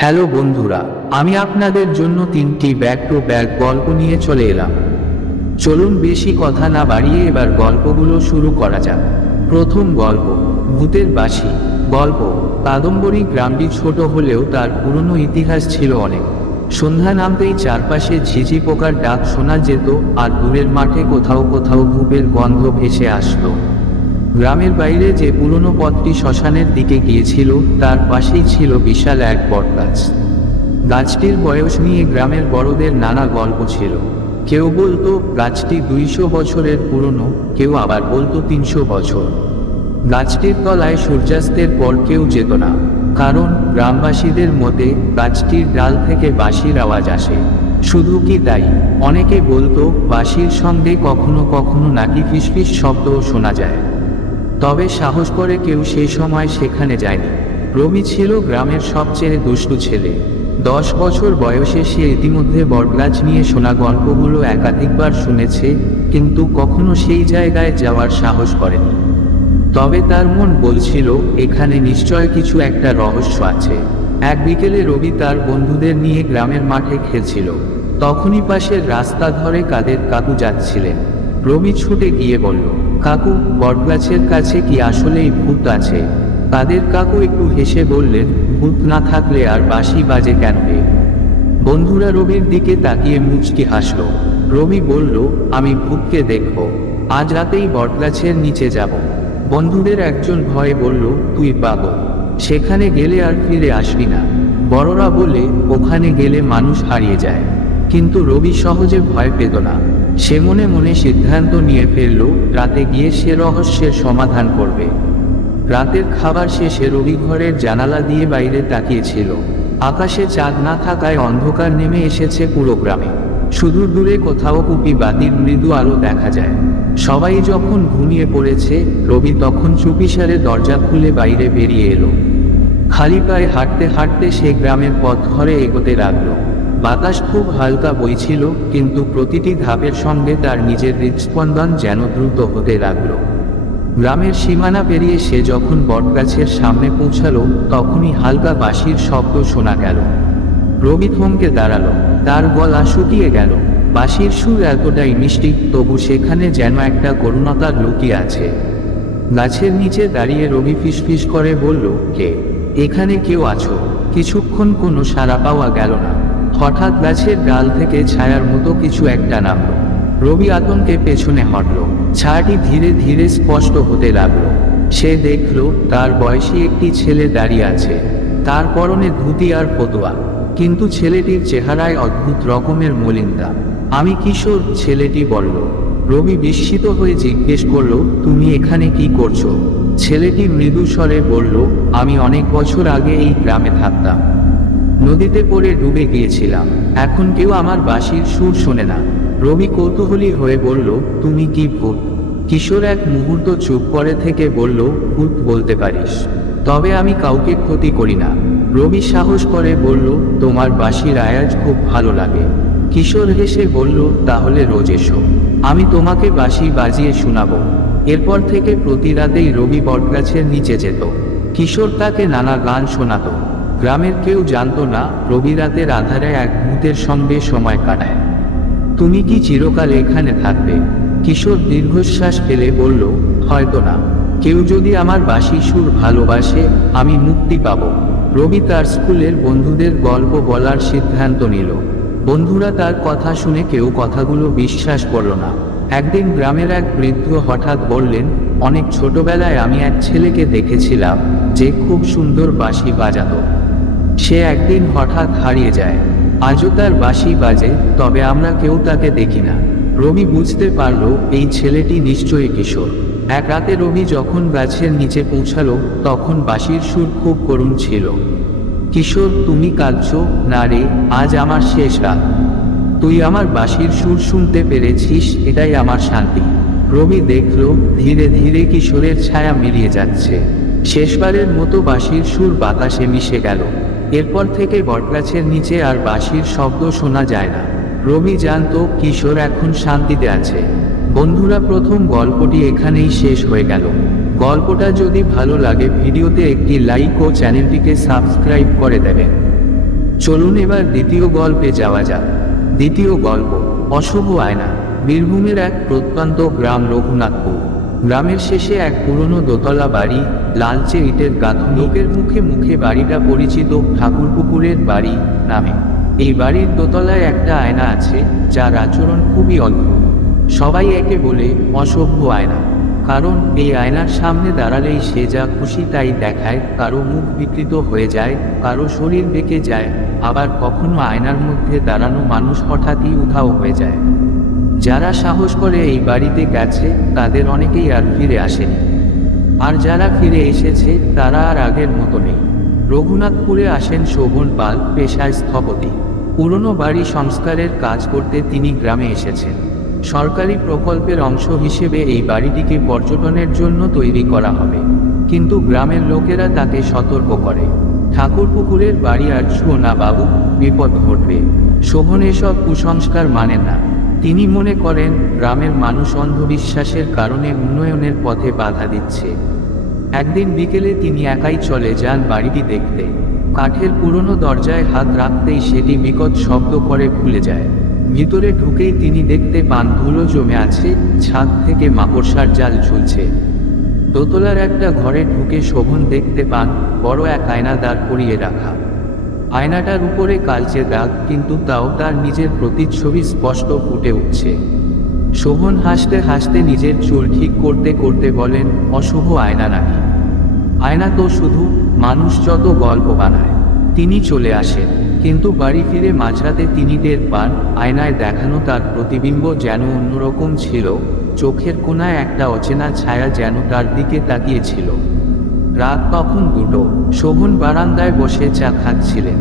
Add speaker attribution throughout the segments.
Speaker 1: Hello বন্ধুরা, আমি আপনাদের জন্য তিনটি ব্যাক টু ব্যাক গল্প নিয়ে চলে এলাম। চলুন বেশি কথা না বাড়িয়ে এবার গল্পগুলো শুরু করা যাক। প্রথম গল্প, ভূতের বাসি গল্প, কাদম্বরী গ্রামটি ছোট হলেও তার পুরনো ইতিহাস ছিল অনেক। সন্ধ্যা নামতেই চারপাশে ঝিঝি পোকার ডাক শোনা যেত আর দূরের মাঠে কোথাও কোথাও ধূপের গন্ধ ভেসে আসতো গ্রামের বাইরে যে পুরনো পথটি শ্মশানের দিকে গিয়েছিল, তার পাশেই ছিল বিশাল এক বটগাছ। গাছটির বয়স নিয়ে গ্রামের বড়দের নানা গল্প ছিল। কেউ বলতো, গাছটি দুইশো বছরের পুরনো, কেউ আবার বলতো তিনশো বছর। গাছটির তলায় সূর্যাস্তের পর কেউ যেত না। কারণ, গ্রামবাসীদের মতে, গাছটির ডাল থেকে বাঁশির আওয়াজ আসে। শুধু কি তাই? অনেকে বলতো, বাঁশির সঙ্গে কখনো কখনো নাকি ফিসফিস শব্দও শোনা যায়। তবে সাহস করে কেউ সেই সময় সেখানে যায়নি। রবি ছিল গ্রামের সবচেয়ে দুষ্টু ছেলে। দশ বছর বয়সে সে ইতিমধ্যে বটগাছ নিয়ে শোনা গল্পগুলো একাধিকবার শুনেছে, কিন্তু কখনো সেই জায়গায় যাওয়ার সাহস করেনি। তবে তার মন বলছিল, এখানে নিশ্চয় কিছু একটা রহস্য আছে। এক বিকেলে রবি তার বন্ধুদের নিয়ে গ্রামের মাঠে খেলছিল। তখনই পাশের রাস্তা ধরে কাদের কাকু যাচ্ছিলেন। রবি ছুটে গিয়ে বলল কাকু, বটগাছের কাছে কি আসলেই ভূত আছে? কাদের কাকু একটু হেসে বললেন, ভূত না থাকলে আর বাঁশি বাজে কেন বন্ধুরা রবির দিকে তাকিয়ে মুচকি হাসল। রবি বলল, আমি ভূতকে দেখব। আজ রাতেই বটগাছের নিচে যাব। বন্ধুদের একজন ভয়ে বলল, তুই পাগল। সেখানে গেলে আর ফিরে আসবি না। বড়রা বলে, ওখানে গেলে মানুষ হারিয়ে যায়। কিন্তু রবি সহজে ভয় পেত না। সে মনে মনে সিদ্ধান্ত নিয়ে ফেলল, রাতে গিয়ে সে রহস্যের সমাধান করবে। রাতের খাবার শেষে রবি ঘরের জানালা দিয়ে বাইরে তাকিয়েছিল। আকাশে চাঁদ না থাকায় অন্ধকার নেমে এসেছে পুরো গ্রামে। শুধু দূরে কোথাও কুপি বাতির মৃদু আলো দেখা যায়। সবাই যখন ঘুমিয়ে পড়েছে, রবি তখন চুপিসারে দরজা খুলে বাইরে বেরিয়ে এলো। খালি পায়ে হাঁটতে হাঁটতে সে গ্রামের পথ ঘরে এগোতে লাগল। বাতাস খুব হালকা বইছিল, কিন্তু প্রতিটি ধাপের সঙ্গে তার নিজের হৃদস্পন্দন যেন দ্রুত হতে লাগল। গ্রামের সীমানা পেরিয়ে সে যখন বটগাছের সামনে পৌঁছালো, তখনই হালকা বাঁশির শব্দ শোনা গেল। রবি থমকে দাঁড়াল, তার গলা শুকিয়ে গেল। বাঁশির সুর এতটাই মিষ্টি, তবু সেখানে যেন একটা করুণতা লুকিয়ে আছে। গাছের নিচে দাঁড়িয়ে রবি ফিসফিস করে বলল, কে? এখানে কেউ আছো? কিছুক্ষণ কোনো সাড়া পাওয়া গেল না। হঠাৎ গাছের ডাল থেকে ছায়ার মতো কিছু একটা নামলো। রবি আতঙ্কে পেছনে হটল। ছায়াটি ধীরে ধীরে স্পষ্ট হতে লাগল। সে দেখল তার বয়সী একটি ছেলে দাঁড়িয়ে আছে। তার পরনে ধুতি আর ফতুয়া। কিন্তু ছেলেটির চেহারায় অদ্ভুত রকমের মলিন্দা আমি কিশোর, ছেলেটি বলল। রবি বিস্মিত হয়ে জিজ্ঞেস করল, তুমি এখানে কি করছ? ছেলেটি মৃদু স্বরে বলল, আমি অনেক বছর আগে এই গ্রামে থাকতাম। নদীতে পড়ে ডুবে গিয়েছিলাম। এখন কেউ আমার বাঁশির সুর শোনে না। রবি কৌতূহলী হয়ে বলল, তুমি কি ভূত? কিশোর এক মুহূর্ত চুপ করে থেকে বলল, ভূত বলতে পারিস। তবে আমি কাউকে ক্ষতি করি না। রবি সাহস করে বলল, তোমার বাঁশির আয়াজ খুব ভালো লাগে। কিশোর হেসে বলল, তাহলে রোজ এসো। আমি তোমাকে বাঁশি বাজিয়ে শোনাবো। এরপর থেকে প্রতি রাতেই রবি বটগাছের নিচে যেত। কিশোর তাকে নানা গান শোনাতো। গ্রামের কেউ জানতো না রবি রাতের আধারে এক ভূতের সঙ্গে সময় কাটায়। তুমি কি চিরকাল এখানে থাকবে? কিশোর দীর্ঘশ্বাস ফেলে বলল, হয়তো না। কেউ যদি আমার বাসি সুর ভালোবাসে, আমি মুক্তি পাব। রবি তার স্কুলের বন্ধুদের গল্প বলার সিদ্ধান্ত নিল। বন্ধুরা তার কথা শুনে কেউ কথাগুলো বিশ্বাস করল না। একদিন গ্রামের এক বৃদ্ধ হঠাৎ বললেন, অনেক ছোটবেলায় আমি এক ছেলেকে দেখেছিলাম, যে খুব সুন্দর বাঁশি বাজাতো। সে একদিন হঠাৎ হারিয়ে যায়। আজও তার বাঁশি বাজে, তবে আমরা কেউ তাকে দেখি না। রবি বুঝতে পারল, এই ছেলেটি নিশ্চয়ই কিশোর। এক রাতে রবি যখন গাছের নিচে পৌঁছালো, তখন বাঁশির সুর খুব করুণ ছিল। কিশোর, তুমি কাঁদছ? না রে, আজ আমার শেষ রাত। তুই আমার বাঁশির সুর শুনতে পেরেছিস, এটাই আমার শান্তি। রবি দেখল, ধীরে ধীরে কিশোরের ছায়া মিলিয়ে যাচ্ছে। শেষবারের মতো বাঁশির সুর বাতাসে মিশে গেল। এরপর থেকে বটগাছের নিচে আর বাঁশির শব্দ শোনা যায় না। রবি জানত কিশোর এখন শান্তিতে আছে। বন্ধুরা, প্রথম গল্পটি এখানেই শেষ হয়ে গেল। গল্পটা যদি ভালো লাগে, ভিডিওতে একটি লাইক ও চ্যানেলটিকে সাবস্ক্রাইব করে দেবেন। চলুন এবার দ্বিতীয় গল্পে যাওয়া যাক। দ্বিতীয় গল্প, অশুভ আয়না, বীরভূমের এক প্রত্যন্ত গ্রাম রঘুনাথপুর। গ্রামের শেষে এক পুরনো দোতলা বাড়ি, লালচে ইটের গাঁথনি, লোকের মুখে মুখে বাড়িটা পরিচিত ঠাকুরপুকুরের বাড়ি নামে। এই বাড়ির দোতলায় একটা আয়না আছে, যার আচরণ খুবই অদ্ভুত সবাই একে বলে অসভ্য আয়না। কারণ এই আয়নার সামনে দাঁড়ালেই সে যা খুশি তাই দেখায়, কারও মুখ বিকৃত হয়ে যায়, কারও শরীর বেঁকে যায়। আবার কখনো আয়নার মধ্যে দাঁড়ানো মানুষ হঠাৎই উধাও হয়ে যায়। যারা সাহস করে এই বাড়িতে গেছে, তাদের অনেকেই আর ফিরে আসেনি। আর যারা ফিরে এসেছে, তারা আর আগের মতো নেই। রঘুনাথপুরে আসেন শোভন পাল, পেশায় স্থপতি। পুরনো বাড়ি সংস্কারের কাজ করতে তিনি গ্রামে এসেছেন। সরকারি প্রকল্পের অংশ হিসেবে এই বাড়িটিকে পর্যটনের জন্য তৈরি করা হবে। কিন্তু গ্রামের লোকেরা তাকে সতর্ক করে। ঠাকুর পুকুরের বাড়ি আর ছুঁয়ো না বাবু, বিপদ ঘটবে। শোভন এসব কুসংস্কার মানে না। তিনি মনে করেন, গ্রামের মানুষ অন্ধবিশ্বাসের কারণে উন্নয়নের পথে বাধা দিচ্ছে। একদিন বিকেলে তিনি একাই চলে যান বাড়িটি দেখতে। কাঠের পুরনো দরজায় হাত রাখতেই সেটি বিকট শব্দ করে খুলে যায়। ভিতরে ঢুকেই তিনি দেখতে পান ধুলো জমে আছে, ছাদ থেকে মাকড়সার জাল ঝুলছে। দোতলার একটা ঘরে ঢুকে শোভন দেখতে পান, বড় এক আয়না দাঁড় করিয়ে রাখা। আয়নাটার উপরে কালচে দাগ, কিন্তু তাও তার নিজের প্রতিচ্ছবি স্পষ্ট ফুটে উঠছে। শোভন হাসতে হাসতে নিজের চুল ঠিক করতে করতে বলেন, অশুভ আয়না নাকি? আয়না তো শুধু মানুষ যত গল্প বানায়, তিনি চলে আসেন, কিন্তু বাড়ি ফিরে মাঝরাতে তিনি টের পান, আয়নায় দেখানো তার প্রতিবিম্ব যেন অন্যরকম ছিল, চোখের কোনায় একটা অচেনা ছায়া যেন তার দিকে তাকিয়েছিল। রাত তখন দুটো। শোভন বারান্দায় বসে চা খাচ্ছিলেন।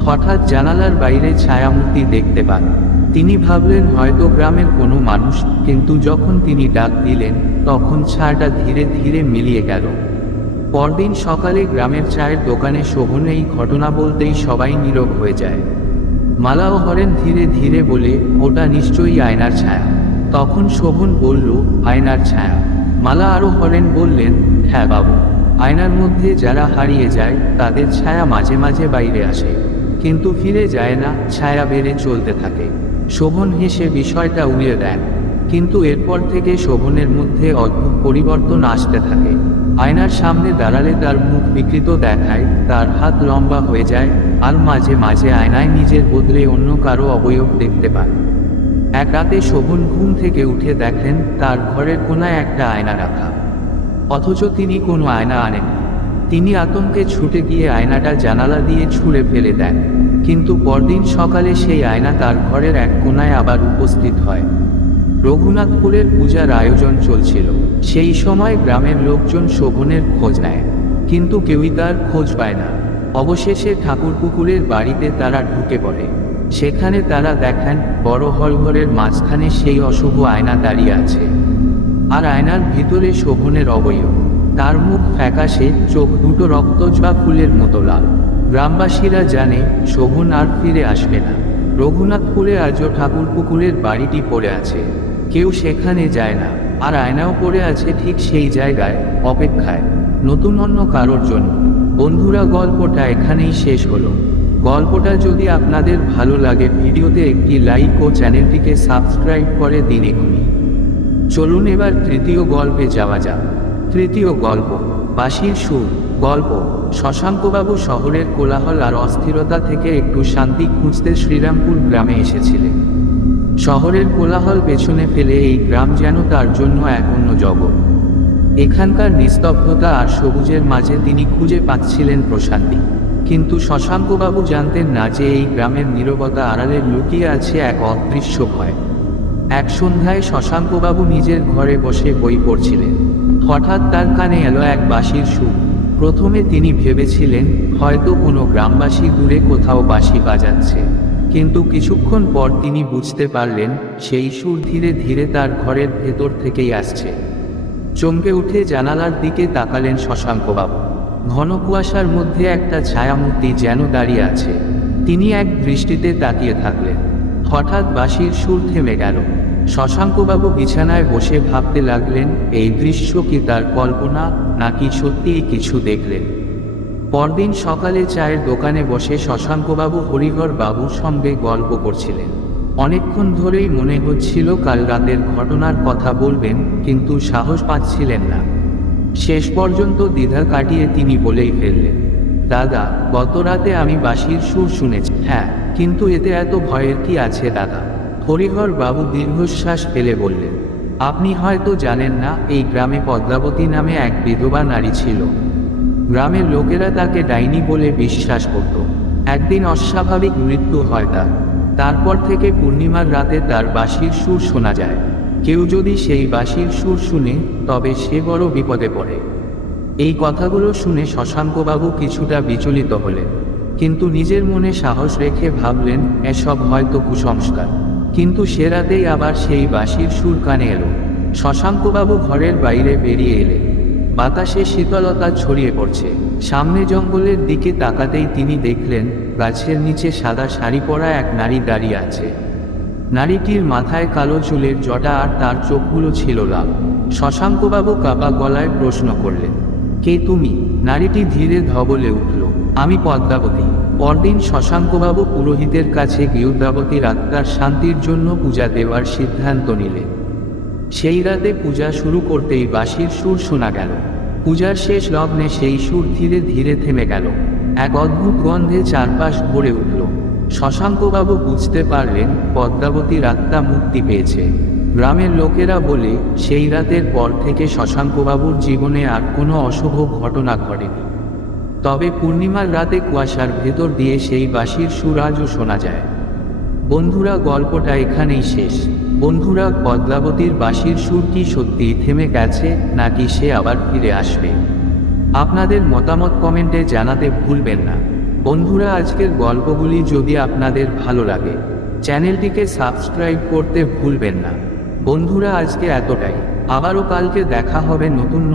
Speaker 1: হঠাৎ জানালার বাইরে ছায়ামূর্তি দেখতে পান। তিনি ভাবলেন, হয়তো গ্রামের কোনো মানুষ। কিন্তু যখন তিনি ডাক দিলেন, তখন ছায়াটা ধীরে ধীরে মিলিয়ে গেল। পরদিন সকালে গ্রামের চায়ের দোকানে শোভন এই ঘটনা বলতেই সবাই নীরব হয়ে যায়। মালাও হরেন ধীরে ধীরে বলে, ওটা নিশ্চয়ই আয়নার ছায়া। তখন শোভন বলল, আয়নার ছায়া। মালা আরও হরেন বললেন হ্যাঁ বাবু। আয়নার মধ্যে যারা হারিয়ে যায়, তাদের ছায়া মাঝে মাঝে বাইরে আসে। কিন্তু ফিরে যায় না, ছায়া বেড়ে চলতে থাকে। শোভন হেসে বিষয়টা উড়িয়ে দেন। কিন্তু এরপর থেকে শোভনের মধ্যে অদ্ভুত পরিবর্তন আসতে থাকে। আয়নার সামনে দাঁড়ালে তার মুখ বিকৃত দেখায়, তার হাত লম্বা হয়ে যায়, আর মাঝে মাঝে আয়নায় নিজের বদলে অন্য কারও অবয়ব দেখতে পায়। এক রাতে শোভন ঘুম থেকে উঠে দেখেন, তার ঘরের কোনায় একটা আয়না রাখা। অথচ তিনি কোনো আয়না আনেন। তিনি আতঙ্কে ছুটে গিয়ে আয়নাটা জানালা দিয়ে ছুঁড়ে ফেলে দেন। কিন্তু পরদিন সকালে সেই আয়না তার ঘরের এক কোনায় আবার উপস্থিত হয়। রঘুনাথপুরের পূজার আয়োজন চলছিল। সেই সময় গ্রামের লোকজন শোভনের খোঁজ নেয়। কিন্তু কেউই তার খোঁজ পায় না। অবশেষে ঠাকুরপুকুরের বাড়িতে তারা ঢুকে পড়ে। সেখানে তারা দেখেন বড় হলঘরের মাঝখানে সেই অশুভ আয়না দাঁড়িয়ে আছে। আর আয়নার ভিতরে শোভনের অবয়ব। তার মুখ ফ্যাকাশে, চোখ দুটো রক্তজবা ফুলের মতো লাল। গ্রামবাসীরা জানে, শোভন আর ফিরে আসবে না। রঘুনাথপুরে আজও ঠাকুরপুকুরের বাড়িটি পড়ে আছে। কেউ সেখানে যায় না, আর আয়নাও পড়ে আছে ঠিক সেই জায়গায়, অপেক্ষায়। নতুন অন্য কারোর জন্য। বন্ধুরা, গল্পটা এখানেই শেষ হলো। গল্পটা যদি আপনাদের ভালো লাগে, ভিডিওতে একটি লাইক ও চ্যানেলটিকে সাবস্ক্রাইব করে দিন এখনই। চলুন এবার তৃতীয় গল্পে যাওয়া যাক। তৃতীয় গল্প, বাঁশির সুর। গল্প, শশাঙ্কবাবু শহরের কোলাহল আর অস্থিরতা থেকে একটু শান্তি খুঁজতে শ্রীরামপুর গ্রামে এসেছিলেন। শহরের কোলাহল পেছনে ফেলে এই গ্রাম যেন তার জন্য এক অন্য জগৎ। এখানকার নিস্তব্ধতা আর সবুজের মাঝে তিনি খুঁজে পাচ্ছিলেন প্রশান্তি। কিন্তু শশাঙ্কবাবু জানতেন না যে এই গ্রামের নীরবতা আড়ালে লুকিয়ে আছে এক অদৃশ্য ভয়। এক সন্ধ্যায় শশাঙ্কবাবু নিজের ঘরে বসে বই পড়ছিলেন। হঠাৎ তার কানে এলো এক বাঁশির সুর। প্রথমে তিনি ভেবেছিলেন, হয়তো কোনো গ্রামবাসী দূরে কোথাও বাঁশি বাজাচ্ছে। কিন্তু কিছুক্ষণ পর তিনি বুঝতে পারলেন, সেই সুর ধীরে ধীরে তার ঘরের ভেতর থেকেই আসছে। চমকে উঠে জানালার দিকে তাকালেন শশাঙ্কবাবু। ঘন কুয়াশার মধ্যে একটা ছায়ামূর্তি যেন দাঁড়িয়ে আছে। তিনি এক দৃষ্টিতে তাকিয়ে থাকলেন। হঠাৎ বাঁশির সুর থেমে গেল। শশাঙ্কবাবু বিছানায় বসে ভাবতে লাগলেন, এই দৃশ্য কি তার কল্পনা, নাকি সত্যিই কিছু দেখলেন? পরদিন সকালে চায়ের দোকানে বসে শশাঙ্কবাবু হরিহর বাবুর সঙ্গে গল্প করছিলেন। অনেকক্ষণ ধরেই মনে হচ্ছিল কাল রাতের ঘটনার কথা বলবেন, কিন্তু সাহস পাচ্ছিলেন না। শেষ পর্যন্ত দ্বিধা কাটিয়ে তিনি বলেই ফেললেন। দাদা গত রাতে আমি বাঁশির সুর শুনেছি। হ্যাঁ কিন্তু এতে এত ভয়ের কি আছে দাদা? হরিহর বাবু দীর্ঘশ্বাস ফেলে বললেন, আপনি হয়তো জানেন না, এই গ্রামে পদ্মাবতী নামে এক বিধবা নারী ছিল। গ্রামের লোকেরা তাকে ডাইনি বলে বিশ্বাস করত। একদিন অস্বাভাবিক মৃত্যু হয় তার। তারপর থেকে পূর্ণিমার রাতে তার বাঁশির সুর শোনা যায়। কেউ যদি সেই বাঁশির সুর শুনে, তবে সে বড় বিপদে পড়ে। এই কথাগুলো শুনে শশাঙ্কবাবু কিছুটা বিচলিত হলেন, কিন্তু নিজের মনে সাহস রেখে ভাবলেন, এসব হয়তো কুসংস্কার। কিন্তু সে রাতেই আবার সেই বাঁশির সুর কানে এলো। শশাঙ্কবাবু ঘরের বাইরে বেরিয়ে এলেন। বাতাসে শীতলতা ছড়িয়ে পড়ছে। সামনে জঙ্গলের দিকে তাকাতেই তিনি দেখলেন, গাছের নিচে সাদা শাড়ি পরা এক নারী দাঁড়িয়ে আছে। নারীটির মাথায় কালো চুলের জটা আর তার চোখগুলো ছিল লাল। শশাঙ্কবাবু কাপা গলায় প্রশ্ন করলেন কে তুমি? নারীটি ধীরে ধবলে উঠল। আমি পদ্মাবতী। পরদিন শশাঙ্কবাবু পুরোহিতের কাছে গিউদ্রাবতীর আত্মার শান্তির জন্য পূজা দেওয়ার সিদ্ধান্ত নিলেন সেই রাতে পূজা শুরু করতেই বাঁশির সুর শোনা গেল। পূজার শেষ লগ্নে সেই সুর ধীরে ধীরে থেমে গেল। এক অদ্ভুত গন্ধে চারপাশ ভরে উঠল। শশাঙ্কবাবু বুঝতে পারলেন পদ্মাবতীর আত্মা মুক্তি পেয়েছে। গ্রামের লোকেরা বলে, সেই রাতের পর থেকে শশাঙ্কবাবুর জীবনে আর কোনো অশুভ ঘটনা ঘটেনি। তবে পূর্ণিমার রাতে কুয়াশার ভেতর দিয়ে সেই বাঁশির সুর আজও শোনা যায়। বন্ধুরা, গল্পটা এখানেই শেষ। বন্ধুরা, পদ্মাবতীর বাঁশির সুর কি সত্যি থেমে গেছে, নাকি সে আবার ফিরে আসবে? আপনাদের মতামত কমেন্টে জানাতে ভুলবেন না। বন্ধুরা, আজকের গল্পগুলি যদি আপনাদের ভালো লাগে, চ্যানেলটিকে সাবস্ক্রাইব করতে ভুলবেন না। বন্ধুরা আজকে এতটাই। আবারও কালকে দেখা হবে নতুন